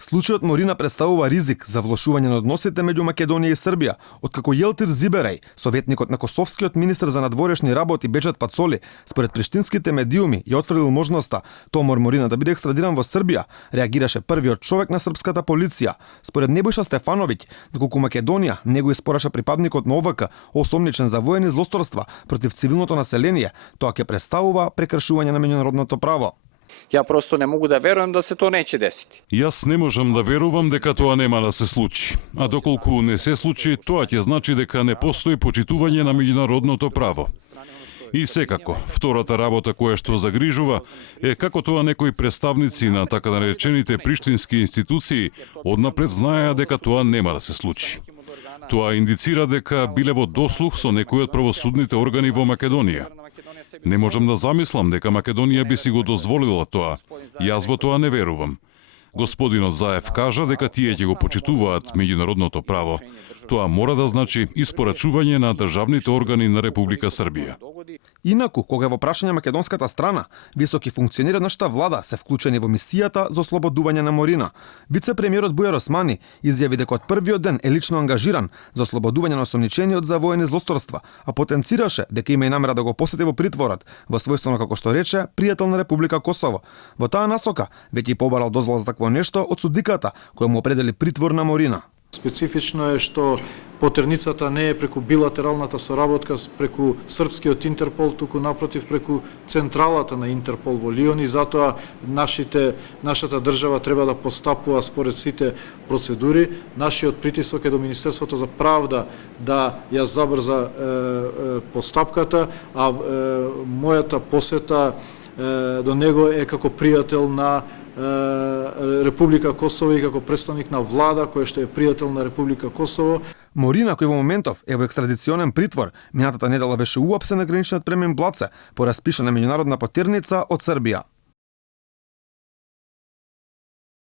Случајот Морина представува ризик за влошување на односите меѓу Македонија и Србија, откако Јелтир Зибереј, советникот на косовскиот министер за надворешни работи Беџет Пацоли, според приштинските медиуми ја отфрлил можноста Томор Морина да биде екстрадиран во Србија, реагираше првиот човек на српската полиција. Според Небојша Стефановиќ, доколку Македонија не го испораша припадникот на ОВК, осомничен за воени злосторства против цивилното население, тоа ќе представува прекршување на меѓународното право. Ја просто не могу да верувам да се тоа неќе десити. Јас не можам да верувам дека тоа нема да се случи. А доколку не се случи, тоа ќе значи дека не постои почитување на меѓународното право. И секако, втората работа која што загрижува е како тоа некои представници на така наречените приштински институции однапред знаеа дека тоа нема да се случи. Тоа индицира дека биле во дослух со некои од правосудните органи во Македонија. Не можам да замислам дека Македонија би си го дозволила тоа. Јас во тоа не верувам. Господинот Заев кажа дека тие ќе го почитуваат меѓународното право. Тоа мора да значи испорачување на државните органи на Република Србија. Инаку, кога во прашање македонската страна, високи функционери од нашата влада се вклучени во мисијата за ослободување на Морина. Вице-премиерот Бујар Османи изјави дека од првиот ден е лично ангажиран за ослободување на осомничениот за воени злосторства, а потенцираше дека има и намера да го посети во притворот, во својствено како што рече, пријател на Република Косово. Во таа насока веќе побарал дозвола за такво нешто од судиката која му определи притвор на Морина. Специфично е што потерницата не е преку билатералната соработка преку српскиот Интерпол, туку напротив преку централата на Интерпол во Лион, и затоа нашата држава треба да постапува според сите процедури. Нашиот притисок е до Министерството за правда да ја забрза постапката, а мојата посета до него е како пријател на Република Косово и како представник на влада кој што е пријател на Република Косово. Морина, кој во моментов е во екстрадиционен притвор, минатата недела беше уапсен на граничниот премин Блаце по распишана меѓународна потерница од Србија.